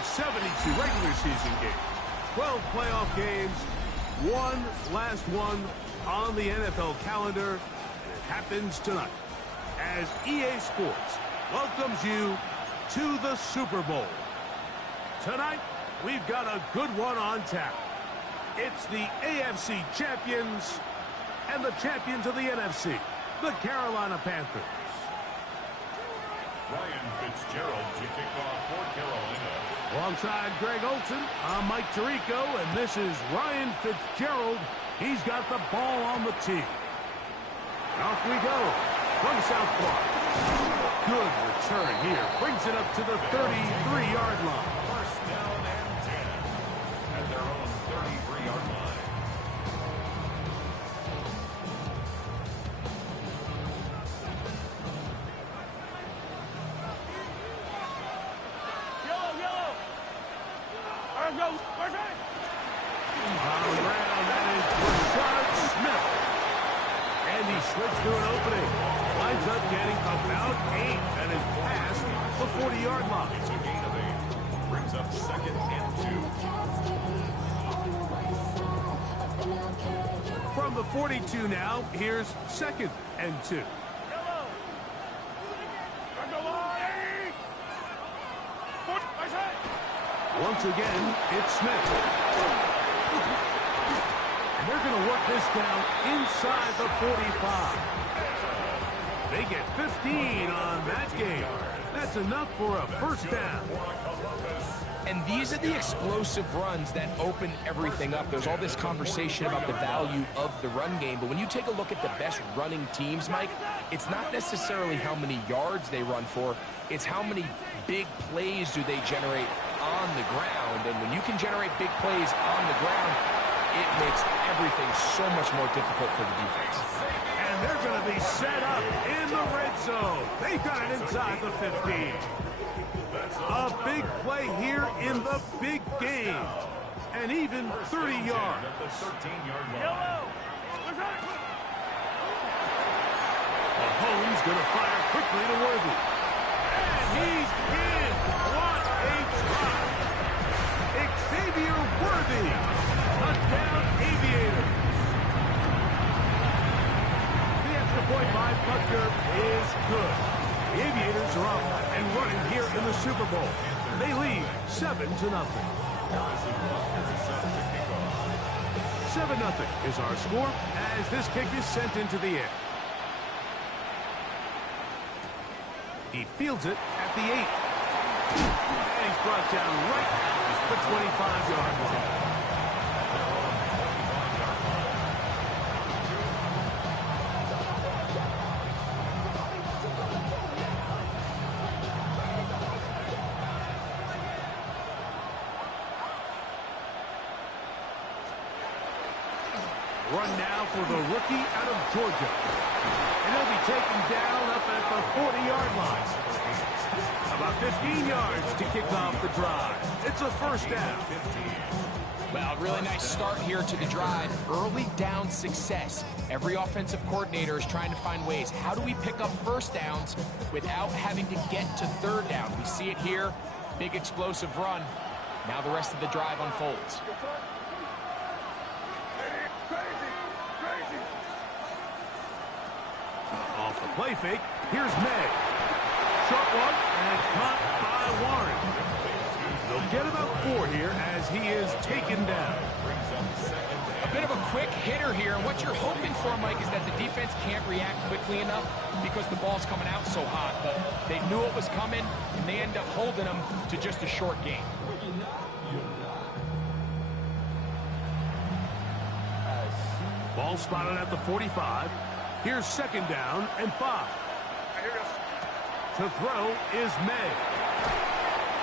172 regular season games, 12 playoff games, one last one on the NFL calendar. It happens tonight as EA Sports welcomes you to the Super Bowl. Tonight, we've got a good one on tap. It's the AFC champions and the champions of the NFC, the Carolina Panthers. Ryan Fitzgerald to kick off for Carolina. Alongside Greg Olson, I'm Mike Tirico, and this is Ryan Fitzgerald. He's got the ball on the tee. And off we go from South Park. Good return here. Brings it up to the 33-yard line. First down and 10 at their own 33-yard line. Slits through an opening. Winds up getting about 8 and is past the 40-yard line. It's a gain of 8. Brings up second and 2. From the 42 now, here's second and 2. Once again, it's Smith. And they're going to work this down inside the 45. They get 15 on that game. That's enough for a first down. And these are the explosive runs that open everything up. There's all this conversation about the value of the run game, but when you take a look at the best running teams, Mike, it's not necessarily how many yards they run for, it's how many big plays do they generate on the ground. And when you can generate big plays on the ground, it makes everything so much more difficult for the defense. And they're going to be set up in the red zone. They got it inside the 15. A big play here in the big game. And even 30 yards. Mahomes going to fire quickly to Worthy. And he's in. What a try. Xavier Worthy. Touchdown, Aviators. The extra point by Butker is good. The Aviators are up and running here in the Super Bowl. They lead 7-0. 7-0 is our score as this kick is sent into the air. He fields it at the 8. And he's brought down right at the 25-yard line. Run now for the rookie out of Georgia. And he'll be taken down up at the 40-yard line. About 15 yards to kick off the drive. It's a first down. Well, really nice start here to the drive. Early down success. Every offensive coordinator is trying to find ways. How do we pick up first downs without having to get to third down? We see it here. Big explosive run. Now the rest of the drive unfolds. Off the play fake, here's May. Short one, and it's caught by Warren. They'll get about 4 here as he is taken down. A bit of a quick hitter here, and what you're hoping for, Mike, is that the defense can't react quickly enough because the ball's coming out so hot, but they knew it was coming, and they end up holding them to just a short game. Ball spotted at the 45. Here's second down and 5. To throw is May.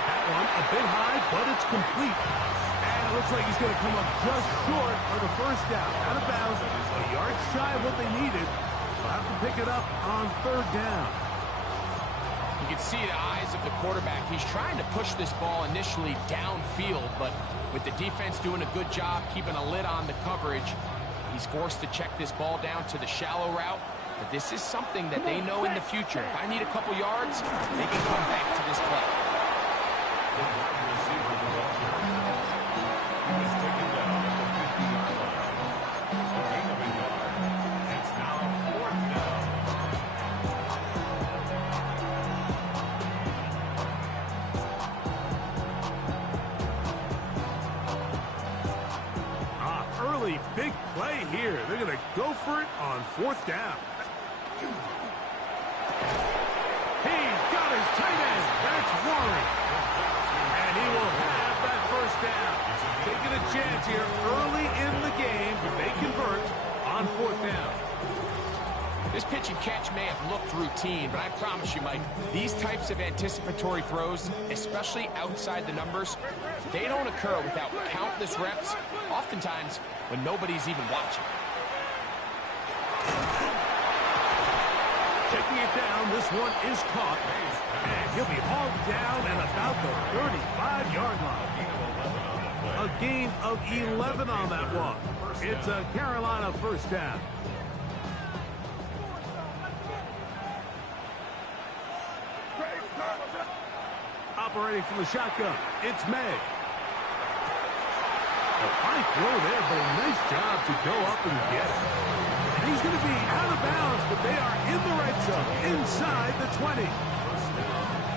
That one a bit high, but it's complete. And it looks like he's going to come up just short of the first down. Out of bounds, a yard shy of what they needed. They'll have to pick it up on third down. You can see the eyes of the quarterback. He's trying to push this ball initially downfield, but with the defense doing a good job keeping a lid on the coverage, he's forced to check this ball down to the shallow route. But this is something that they know in the future. If I need a couple yards, they can come back to this play. here. They're going to go for it on 4th down. He's got his tight end. That's Warren. And he will have that 1st down. Taking a chance here early in the game. They convert on 4th down. This pitch and catch may have looked routine, but I promise you, Mike, these types of anticipatory throws, especially outside the numbers, they don't occur without countless reps, oftentimes when nobody's even watching. Taking it down, this one is caught, and he'll be hauled down at about the 35-yard line. A gain of 11 on that one. It's a Carolina 1st down. Operating from the shotgun, it's May. A high throw there, but a nice job to go up and get it. And he's going to be out of bounds, but they are in the red zone, inside the 20.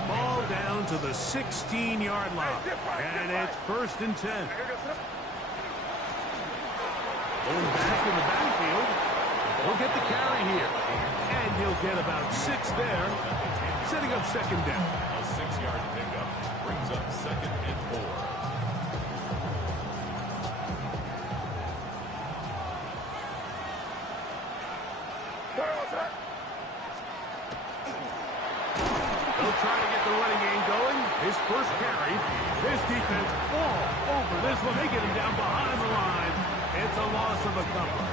Ball down to the 16-yard line, and it's 1st and 10. Going back in the backfield, he'll get the carry here, and he'll get about 6 there, setting up 2nd down. A 6-yard pickup brings up 2nd and 4. They'll try to get the running game going. His 1st carry. His defense all over this one. They get him down behind the line. It's a loss of a couple.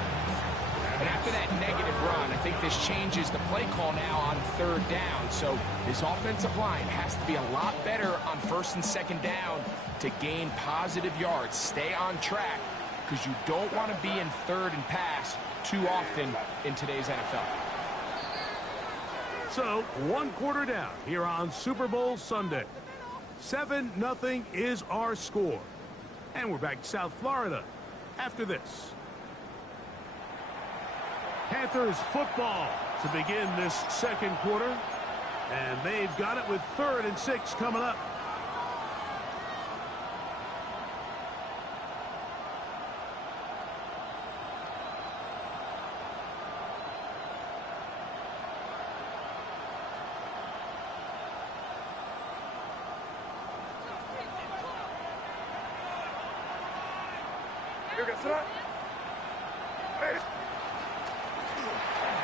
And after that negative run, I think this changes the play call now on 3rd down. So this offensive line has to be a lot better on 1st and 2nd down to gain positive yards. Stay on track because you don't want to be in 3rd and pass too often in today's NFL. So 1 quarter down here on Super Bowl Sunday. 7-0 is our score. And we're back to South Florida after this. Panthers football to begin this 2nd quarter. And they've got it with 3rd and 6 coming up.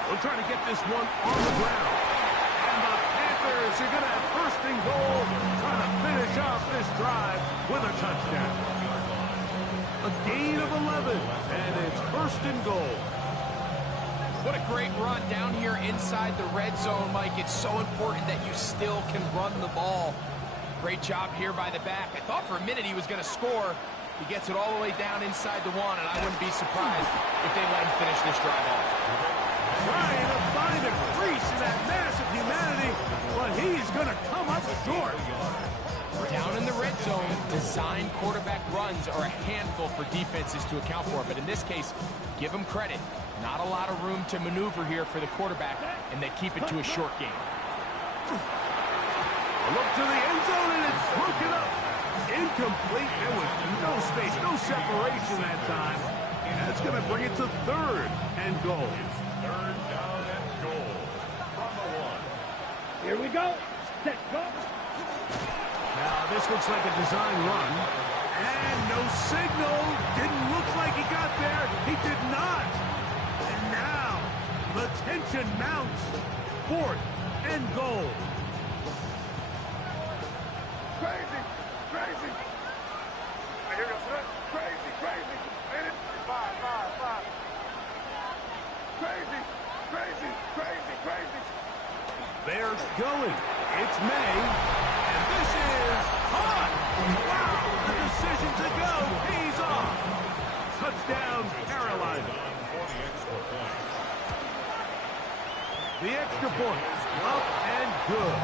They'll try to get this one on the ground. And the Panthers are going to have 1st and goal, trying to finish off this drive with a touchdown. A gain of 11, and it's 1st and goal. What a great run down here inside the red zone, Mike. It's so important that you still can run the ball. Great job here by the back. I thought for a minute he was going to score. He gets it all the way down inside the 1, and I wouldn't be surprised if they let him finish this drive off. Trying to find a crease in that mass of humanity, but he's going to come up short. Down in the red zone, design quarterback runs are a handful for defenses to account for, but in this case, give them credit. Not a lot of room to maneuver here for the quarterback, and they keep it to a short game. A look to the end zone, and it's broken up. Incomplete. There was no space, no separation that time. And that's going to bring it to 3rd and goal. 3rd down and goal from the 1. Here we go. Set, go. Now, this looks like a design run. And no signal. Didn't look like he got there. He did not. And now, the tension mounts. 4th and goal. Crazy. Crazy. Here goes that. Crazy. Minute. 5. Crazy. They're going. It's May. And this is caught. Wow. The decision to go pays off. Touchdown, Carolina. The extra point. Up and good.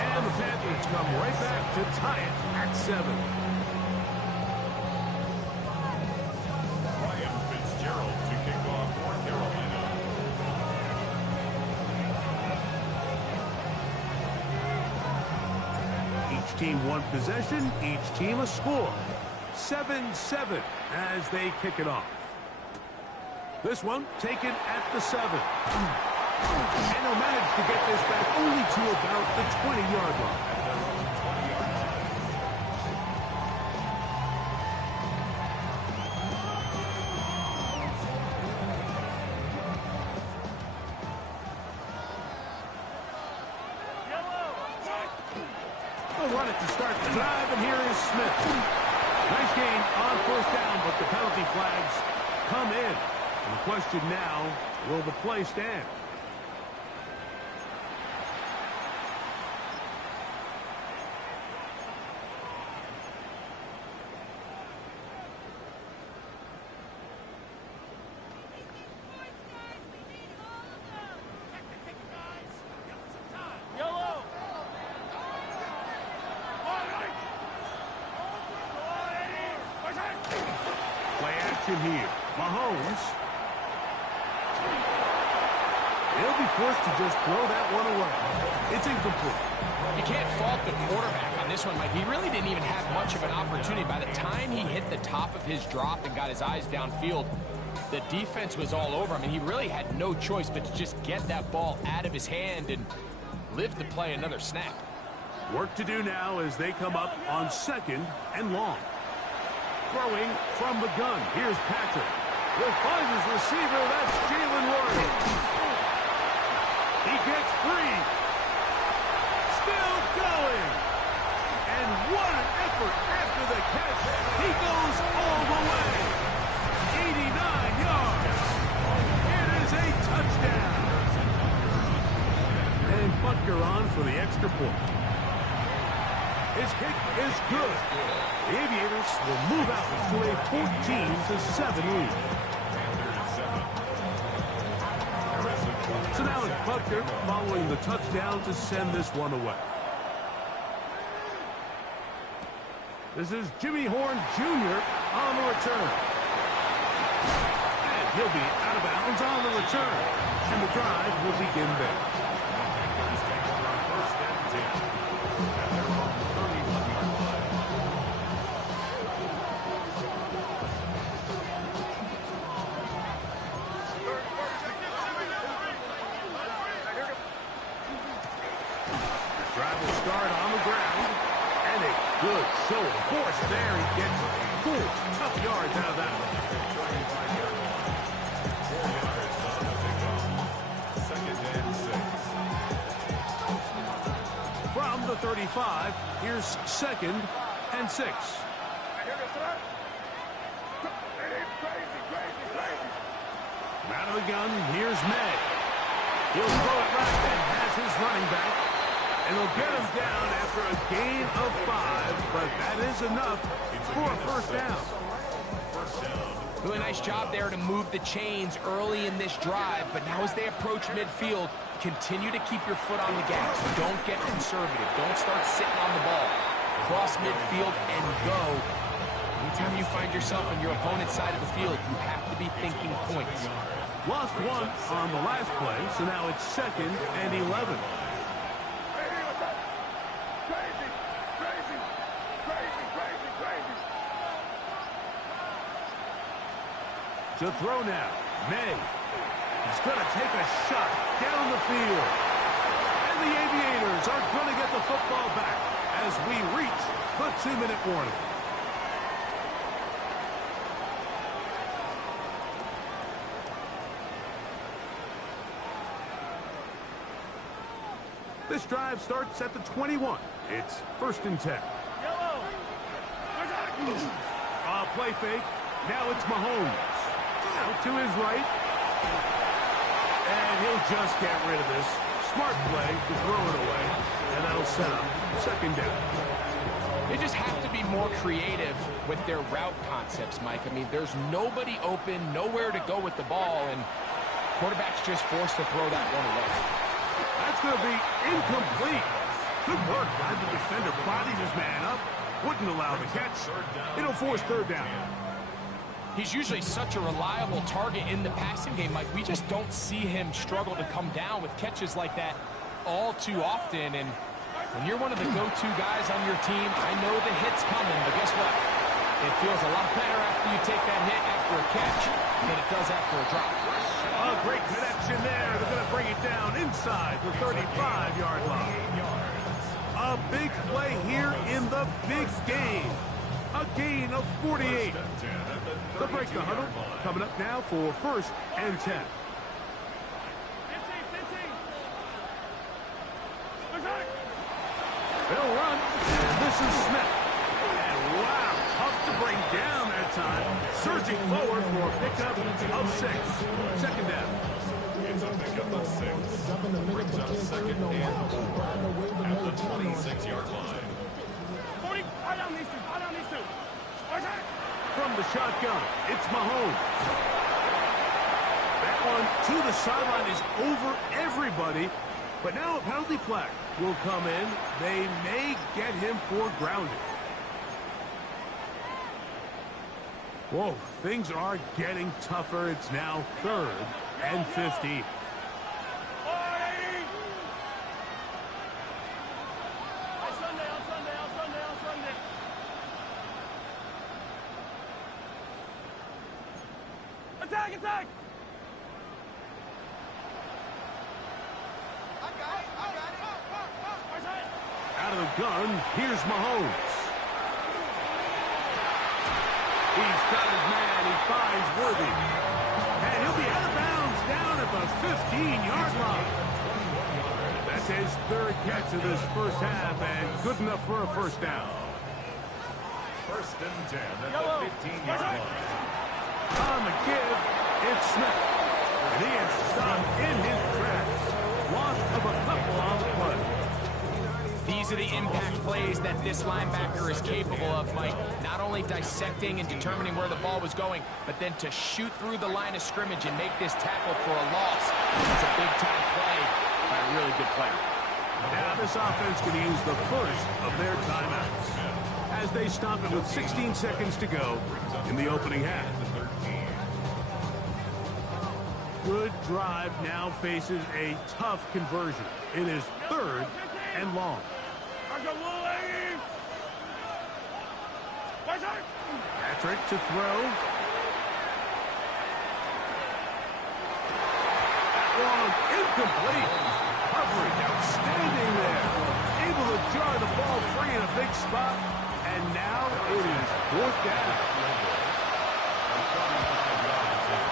And the Panthers come right back to tie it at 7. Ryan Fitzgerald to kick off for Carolina. Each team 1 possession, each team a score. 7-7 as they kick it off. This one taken at the 7. And he'll manage to get this back only to about the 20-yard line. They'll run it to start the drive, and here is Smith. Nice gain on first down, but the penalty flags come in. And the question now, will the play stand? Play action here. Mahomes. He'll be forced to just throw that one away. It's incomplete. You can't fault the quarterback on this one, Mike. He really didn't even have much of an opportunity. By the time he hit the top of his drop and got his eyes downfield, the defense was all over him, and he really had no choice but to just get that ball out of his hand and live to play another snap. Work to do now as they come up on 2nd and long. Throwing from the gun. Here's Patrick. Will find his receiver. That's Jalen Warren. He gets free. Still going. And what an effort after the catch. He goes all the way. 89 yards. It is a touchdown. And Butker on for the extra point. His kick is good. The Aviators will move out to a 14-7 lead. So now it's Butker following the touchdown to send this one away. This is Jimmy Horn Jr. on the return. And he'll be out of bounds on the return. And the drive will begin there. Good show of force there. He gets 4 tough yards out of that one. From the 35, here's 2nd and 6. Out of the gun, here's May. He'll throw it right and has his running back. And he'll get him down after a gain of 5, but that is enough for a first down. Really nice job there to move the chains early in this drive, but now as they approach midfield, continue to keep your foot on the gas. Don't get conservative. Don't start sitting on the ball. Cross midfield and go. Anytime you find yourself on your opponent's side of the field, you have to be thinking points. Lost one on the last play, so now it's 2nd and 11. To throw now, May. He's going to take a shot down the field. And the Aviators are going to get the football back as we reach the 2-minute warning. This drive starts at the 21. It's 1st and 10. Play fake. Now it's Mahomes. Out to his right. And he'll just get rid of this. Smart play to throw it away. And that'll set up 2nd down. They just have to be more creative with their route concepts, Mike. I mean, there's nobody open, nowhere to go with the ball, and quarterback's just forced to throw that one away. That's going to be incomplete. Good work by the defender. Bodied his man up. Wouldn't allow the catch. It'll force 3rd down. He's usually such a reliable target in the passing game, Mike. We just don't see him struggle to come down with catches like that all too often. And when you're one of the go-to guys on your team, I know the hit's coming, but guess what? It feels a lot better after you take that hit after a catch than it does after a drop. A great connection there. They're going to bring it down inside the 35-yard line. A big play here in the big game. A gain of 48. The break the huddle coming up now for 1st and 10. 15. They'll run, and this is Smith. And wow, tough to bring down that time. Surging forward for a pickup of 6. Second down. It's a pickup of 6. Brings up 2nd and 4 at the 26-yard line. 40. Eye down these two. Eye down these two. From the shotgun, it's Mahomes. That one to the sideline is over everybody. But now a penalty flag will come in. They may get him for grounding. Whoa, things are getting tougher. It's now 3rd and 50. Attack, attack! Out of the gun, here's Mahomes. He's got his man. He finds Worthy. And he'll be out of bounds down at the 15-yard line. That's his 3rd catch of this first half, and good enough for a first down. 1st and 10 at the 15-yard line. On the give, it's Smith. And he is stopped in his tracks. Loss of a couple on the play. These are the impact plays that this linebacker is capable of, Mike. Not only dissecting and determining where the ball was going, but then to shoot through the line of scrimmage and make this tackle for a loss. It's a big-time play by a really good player. Now this offense can use the first of their timeouts as they stop it with 16 seconds to go in the opening half. Good drive now faces a tough conversion. It is 3rd and long. Patrick to throw. That one incomplete. Coverage outstanding there. Able to jar the ball free in a big spot. And now it is 4th down.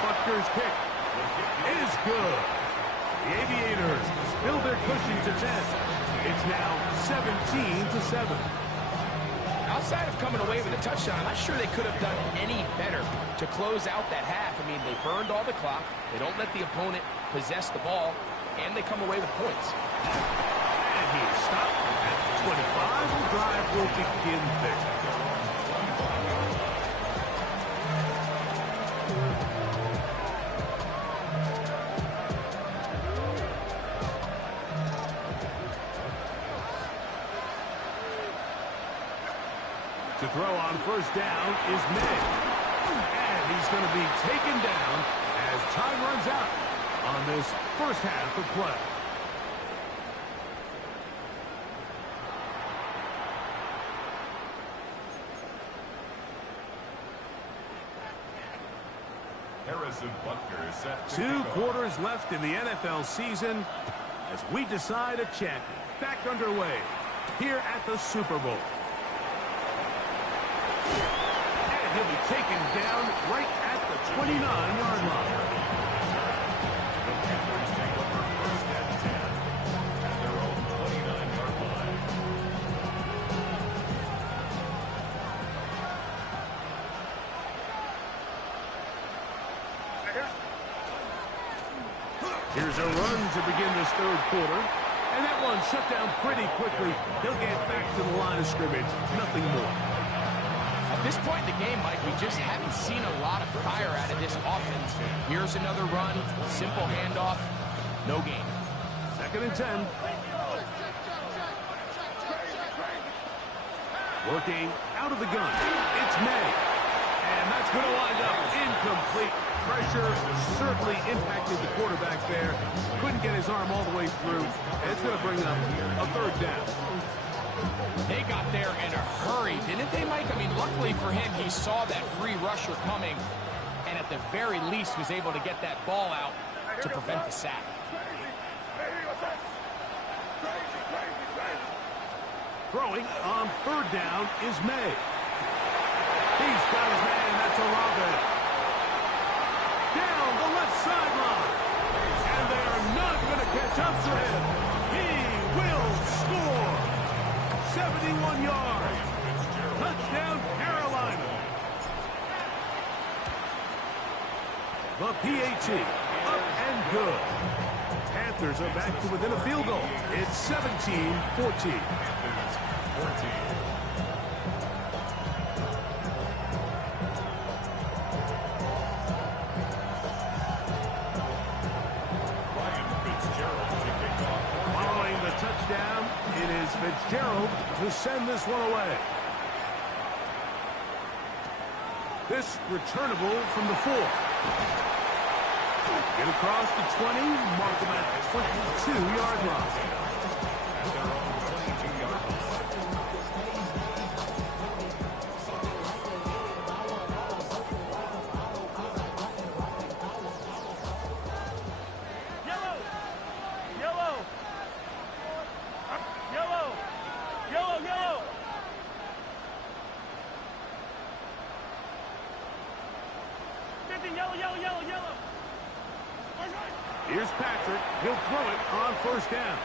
Butker's kick is good. The Aviators build their cushion to 10. It's now 17-7. Outside of coming away with a touchdown, I'm not sure they could have done any better to close out that half. I mean, they burned all the clock. They don't let the opponent possess the ball, and they come away with points. And he is stopped at 25. The drive will begin there. To throw on first down is May. And he's going to be taken down as time runs out on this first half of play. Harrison Butker is set to 2 kick off. quarters left in the NFL season as we decide a champion. Back underway here at the Super Bowl. And he'll be taken down right at the 29-yard line. The Panthers take over 1st and 10 at their own 29-yard line. Here's a run to begin this 3rd quarter. And that one shut down pretty quickly. He'll get back to the line of scrimmage. Nothing more. At this point in the game, Mike, we just haven't seen a lot of fire out of this offense. Here's another run, simple handoff, no gain. 2nd and 10. Working out of the gun. It's May. And that's going to wind up incomplete. Pressure certainly impacted the quarterback there. Couldn't get his arm all the way through. And it's going to bring up a 3rd down. They got there in a hurry, didn't they, Mike? I mean, Luckily for him, he saw that free rusher coming, and at the very least was able to get that ball out to prevent the sack. Throwing on third down is May. He's got his man. That's Olave. Down the left sideline. And they are not going to catch up to him. He will score. 71 yards. Touchdown, Carolina. The PAT up and good. Panthers are back to within a field goal. It's 17-14. 14. Following the touchdown, it is Fitzgerald to send this one away. This returnable from the 4. Get across the 20, mark them at the 22-yard line. Here's Patrick. He'll throw it on first down.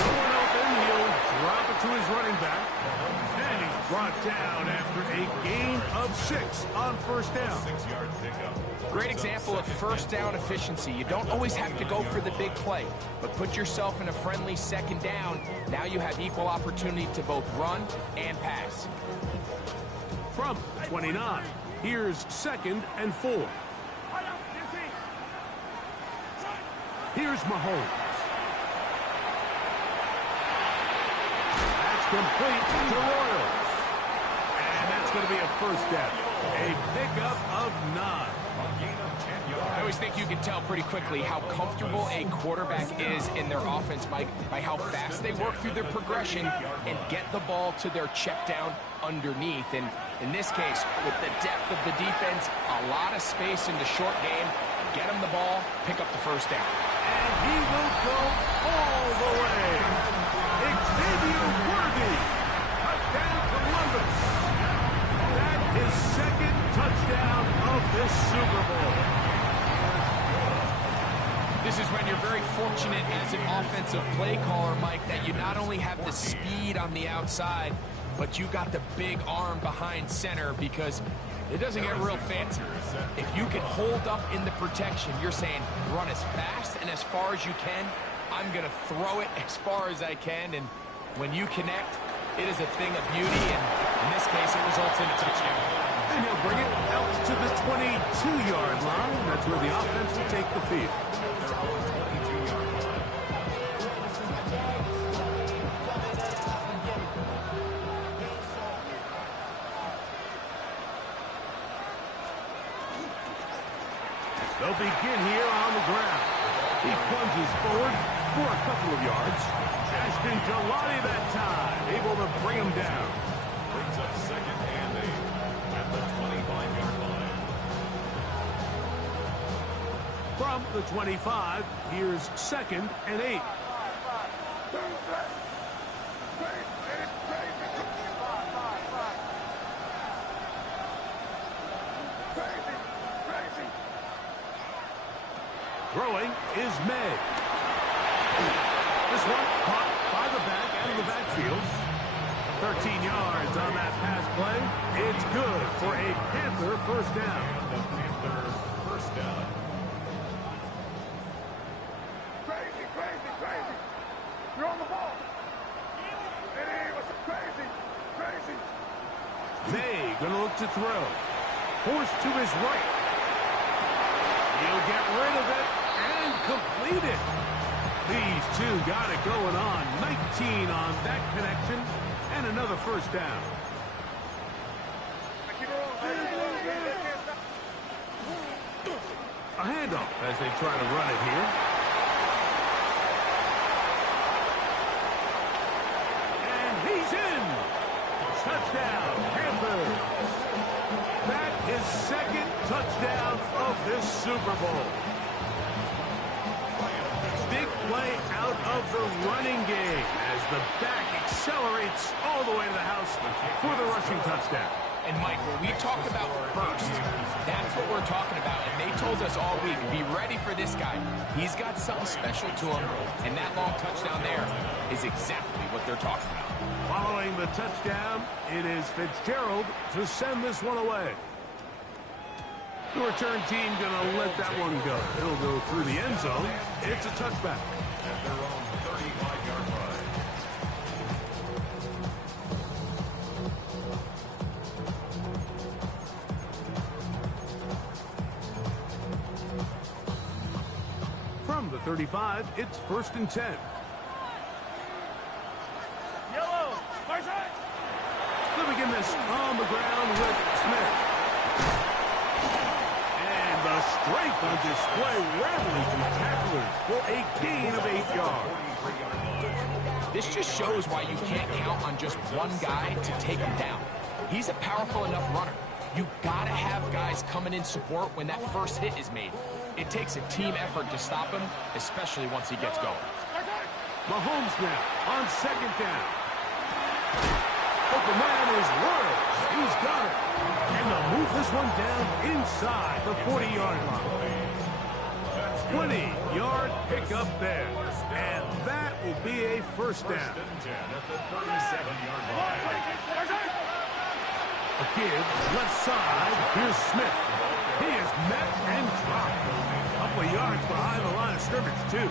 No one open. He'll drop it to his running back. And he's brought down after a gain of 6 on first down. 6-yard pickup. Great example of first down efficiency. You don't always have to go for the big play, but put yourself in a friendly second down. Now you have equal opportunity to both run and pass. From 29, here's 2nd and 4. Here's Mahomes. That's complete to Royals. And that's going to be a first down. A pickup of 9. I always think you can tell pretty quickly how comfortable a quarterback is in their offense, Mike, by how fast they work through their progression and get the ball to their check down underneath. And in this case, with the depth of the defense, a lot of space in the short game, get him the ball, pick up the first down. And he will go all the way. Xavier Worthy, touchdown Columbus. That is 2nd touchdown of this Super Bowl. This is when you're very fortunate as an offensive play caller, Mike, that you not only have the speed on the outside, but you got the big arm behind center, because it doesn't get real fancy. If you can hold up in the protection, you're saying run as fast and as far as you can. I'm going to throw it as far as I can, and when you connect, it is a thing of beauty, and in this case, it results in a touchdown. And he'll bring it out to the 22-yard line. That's where the offense will take the field. They'll begin here on the ground. He plunges forward for a couple of yards. Ashton Galati that time, able to bring him down. Brings up 2nd and 8 at the 25-yard line. From the 25, here's 2nd and 8. Throwing is May. This one caught by the back out of the backfield. 13 yards on that pass play. It's good for a Panther first down. And the Panthers first down. Crazy, crazy, crazy. You're on the ball. Hey, what's crazy, crazy. May gonna look to throw. Forced to his right. He'll get rid of it and complete it. These two got it going on. 19 on that connection and another first down. A handoff as they try to run it here. And he's in. Touchdown, Panthers. Super Bowl. Big play out of the running game as the back accelerates all the way to the house for the rushing touchdown. And Mike, when we talk about burst, that's what we're talking about. And they told us all week, be ready for this guy. He's got something special to him. And that long touchdown there is exactly what they're talking about. Following the touchdown, it is Fitzgerald to send this one away. The return team going to let that one go. It'll go through the end zone. It's a touchback. At their own 35-yard line. From the 35, it's 1st and 10. Yellow. Marshall. They begin this on the ground with Smith. And the strength on display, rattling through tacklers for a gain of 8 yards. This just shows why you can't count on just one guy to take him down. He's a powerful enough runner. You gotta have guys coming in support when that first hit is made. It takes a team effort to stop him, especially once he gets going. Mahomes now on 2nd down. Open man is Royals. He's got it. And they'll move this one down inside the 40-yard line. 20-yard pickup there. And that will be a 1st down. At the 37-yard line. A give, left side. Here's Smith. He is met and dropped. A couple of yards behind the line of scrimmage, too.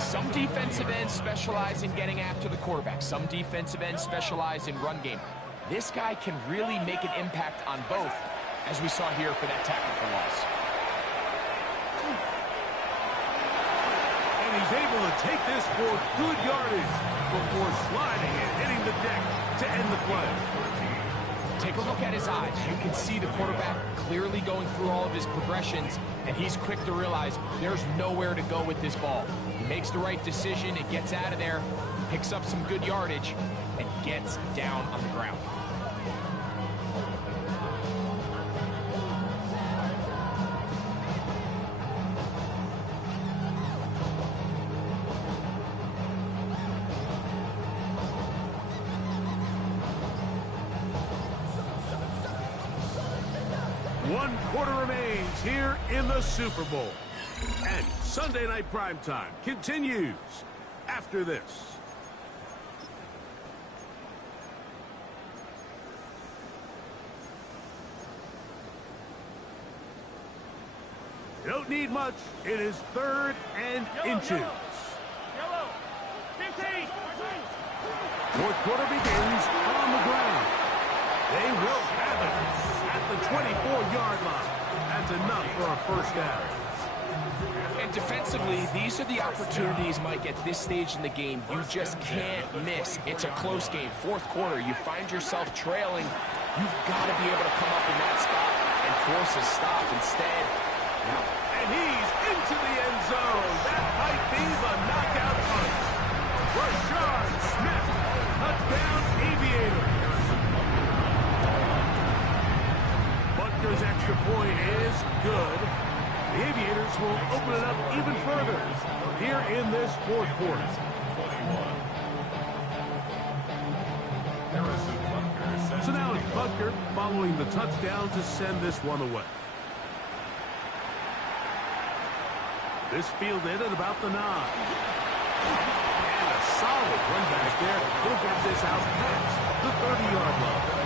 Some defensive ends specialize in getting after the quarterback. Some defensive ends specialize in run game. This guy can really make an impact on both, as we saw here for that tackle for loss. And he's able to take this for good yardage before sliding and hitting the deck to end the play. Take a look at his eyes. You can see the quarterback clearly going through all of his progressions, and he's quick to realize there's nowhere to go with this ball. He makes the right decision, it gets out of there, picks up some good yardage, and gets down on the ground. One quarter remains here in the Super Bowl. And Sunday Night Primetime continues after this. You don't need much. It is 3rd and inches. Yellow. 15. 4th quarter begins on the ground. They will have it at the 24-yard line. That's enough for a 1st down. And defensively, these are the opportunities, Mike, at this stage in the game you just can't miss. It's a close game. 4th quarter, you find yourself trailing. You've got to be able to come up in that spot and force a stop instead. And he's into the end zone. That might be the knockout punch. Rashard Smith, touchdown Aviator. Butker's extra point is good. The Aviators will open it up even further here in this 4th quarter. So now it's Butker following the touchdown to send this one away. This fielded at about the 9. And a solid run back there. He'll get this out past the 30-yard line.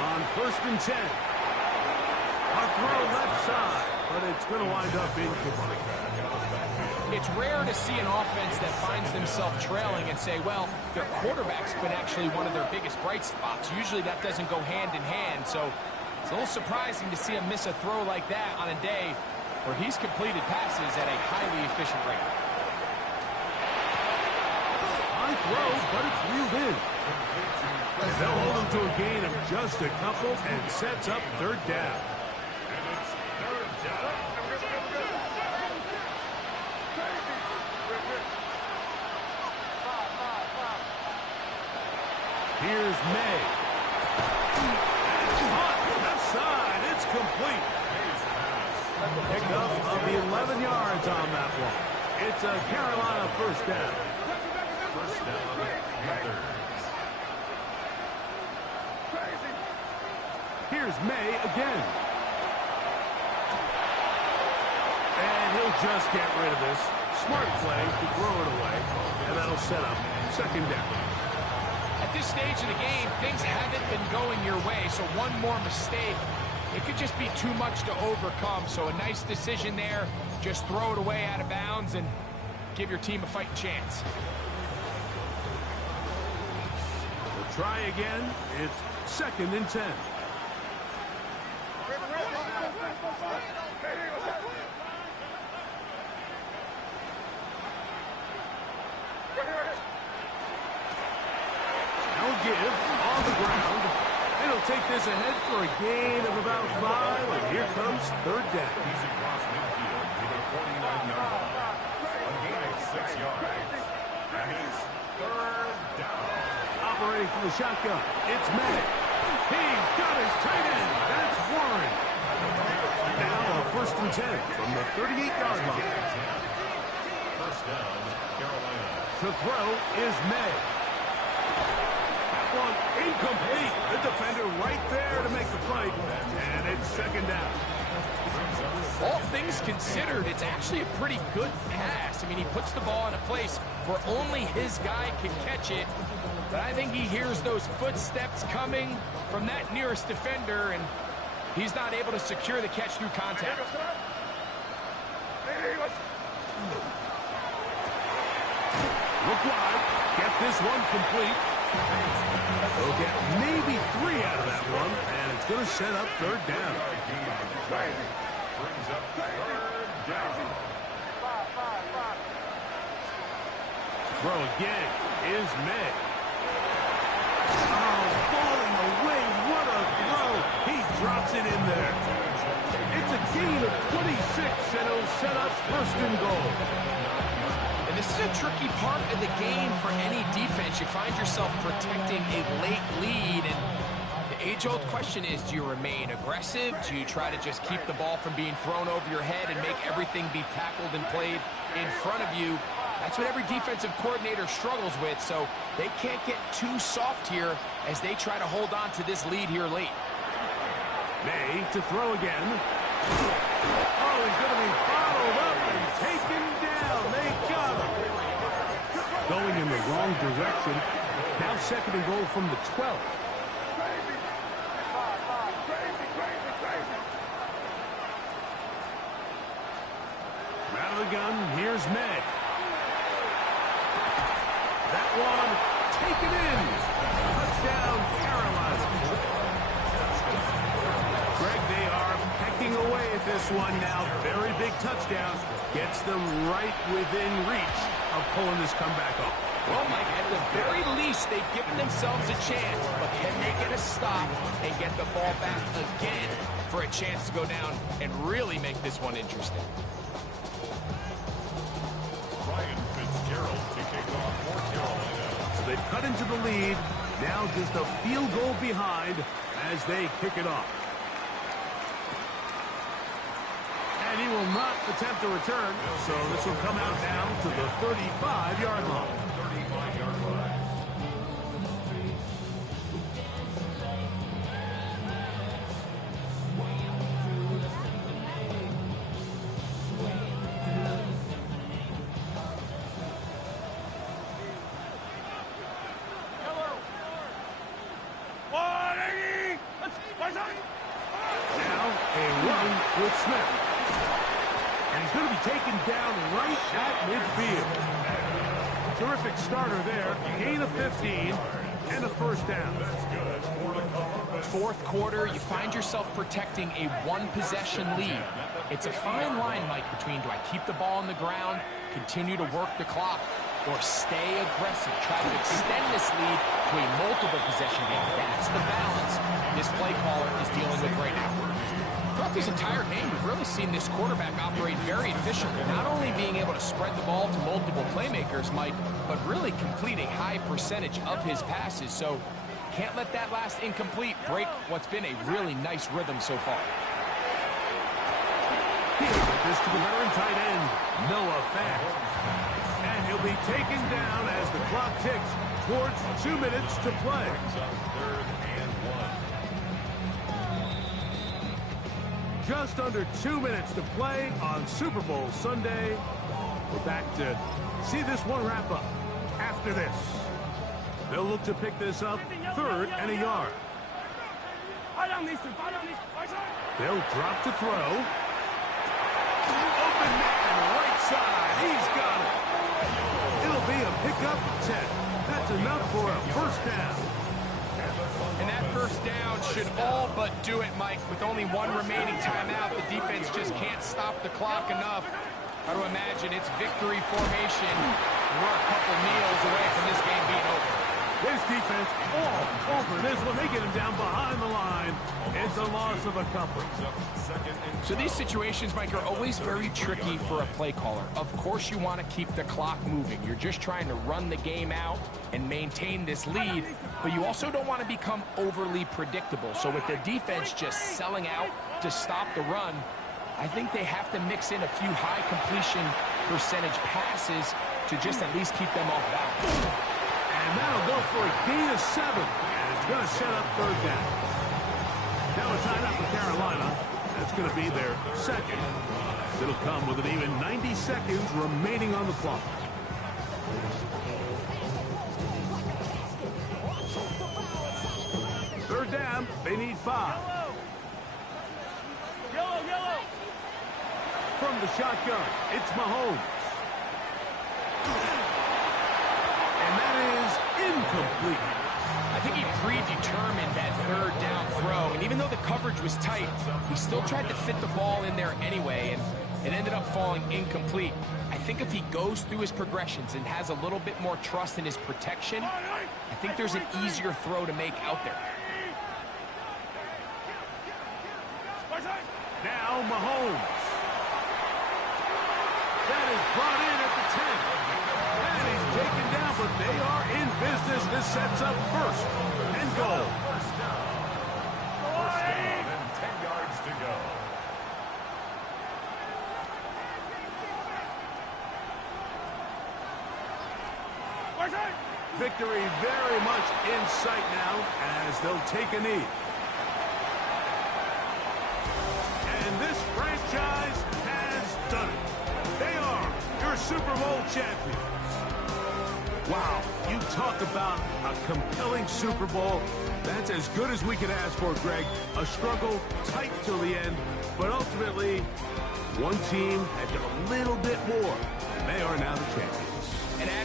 On 1st and 10. A throw left side, but it's going to wind up incomplete. It's rare to see an offense that finds themselves trailing and say, well, their quarterback's been actually one of their biggest bright spots. Usually that doesn't go hand in hand, so it's a little surprising to see him miss a throw like that on a day where he's completed passes at a highly efficient rate. High throw, but it's reeled in. And they'll hold him to a gain of just a couple and sets up third down. And it's third down. Here's May. Left side. It's complete. Pick up of the 11 yards on that one. It's a Carolina first down. First down, Panthers. Here's May again. And he'll just get rid of this. Smart play to throw it away. And that'll set up second down. At this stage of the game, things haven't been going your way, so one more mistake, it could just be too much to overcome. So a nice decision there. Just throw it away out of bounds and give your team a fighting chance. We'll try again. It's second and 10. Now give on the ground. And he'll take this ahead for a gain of about 5. And here comes third down. He's across midfield to the 49-yard line. A gain of 6 yards. And it's third down. Operating from the shotgun. It's May. He's got his tight end. That's Warren. Now a first and 10 from the 38-yard line. First down, Carolina. To throw is May. That one incomplete. The defender right there to make the play. And it's second down. All things considered, it's actually a pretty good pass. I mean, he puts the ball in a place where only his guy can catch it. But I think he hears those footsteps coming from that nearest defender, and he's not able to secure the catch through contact. Look wide. Get this one complete. They'll get maybe 3 out of that one, and it's going to set up third down. Brings up third down. Throw again is May. Oh, falling away. What a throw. He drops it in there. It's a gain of 26, and it'll set up first and goal. And this is a tricky part of the game for any defense. You find yourself protecting a late lead, and the age-old question is, do you remain aggressive? Do you try to just keep the ball from being thrown over your head and make everything be tackled and played in front of you? That's what every defensive coordinator struggles with, so they can't get too soft here as they try to hold on to this lead here late. May to throw again. Oh, he's going to be bottled up and taken down. They got him. Going in the wrong direction. Now second and goal from the 12. Out of the gun, here's May. That one taken in. Touchdown, Carolina. Greg, they are pecking away at this one now. Very big touchdown. Gets them right within reach of pulling this comeback off. Well, Mike, at the very least, they've given themselves a chance, but can they get a stop and get the ball back again for a chance to go down and really make this one interesting? Ryan Fitzgerald to kick off for Carolina. So they've cut into the lead. Now just a field goal behind as they kick it off. And he will not attempt a return, so this will come out now to the 35-yard line. 35-yard line. Now a run with Smith. And he's going to be taken down right at midfield. Terrific starter there. Gain of 15 and a first down. Fourth quarter, you find yourself protecting a one-possession lead. It's a fine line, Mike, between do I keep the ball on the ground, continue to work the clock, or stay aggressive, try to extend this lead to a multiple possession game. That's the balance this play caller is dealing with right now. Throughout this entire game, we've really seen this quarterback operate very efficiently, not only being able to spread the ball to multiple playmakers, Mike, but really complete a high percentage of his passes. So can't let that last incomplete break what's been a really nice rhythm so far. This to the veteran tight end, Noah Fant. And he'll be taken down as the clock ticks towards 2 minutes to play. Third and 1. Just under 2 minutes to play on Super Bowl Sunday. We're back to see this one wrap up after this. They'll look to pick this up 3rd and a yard. They'll drop to throw. Open man, right side. He's got it. It'll be a pickup of 10. That's enough for a first down. And that first down should all but do it, Mike. With only one remaining timeout, the defense just can't stop the clock enough. Got to imagine it's victory formation. We're a couple meals away from this game being over. This defense all over this when they get him down behind the line. It's a loss of a couple. So these situations, Mike, are always very tricky for a play caller. Of course you want to keep the clock moving. You're just trying to run the game out and maintain this lead, but you also don't want to become overly predictable. So with the defense just selling out to stop the run, I think they have to mix in a few high completion percentage passes to just at least keep them off balance. And that'll go for a gain of 7. And it's going to set up 3rd down. Now a timeout for Carolina. That's going to be their second. It'll come with an even 90 seconds remaining on the clock. Third down, they need 5. From the shotgun, it's Mahomes. And that is incomplete. I think he predetermined that 3rd down throw, and even though the coverage was tight, he still tried to fit the ball in there anyway, and it ended up falling incomplete. I think if he goes through his progressions and has a little bit more trust in his protection, I think there's an easier throw to make out there. Now Mahomes. That is brought in at the 10. And he's taken down, but they are in business. This sets up 1st and goal. First down and 10 yards to go. Victory very much in sight now as they'll take a knee. And this franchise has done it. They are your Super Bowl champions. Wow, you talk about a compelling Super Bowl. That's as good as we could ask for, Greg. A struggle tight till the end, but ultimately, one team had done a little bit more, and they are now the champions. And as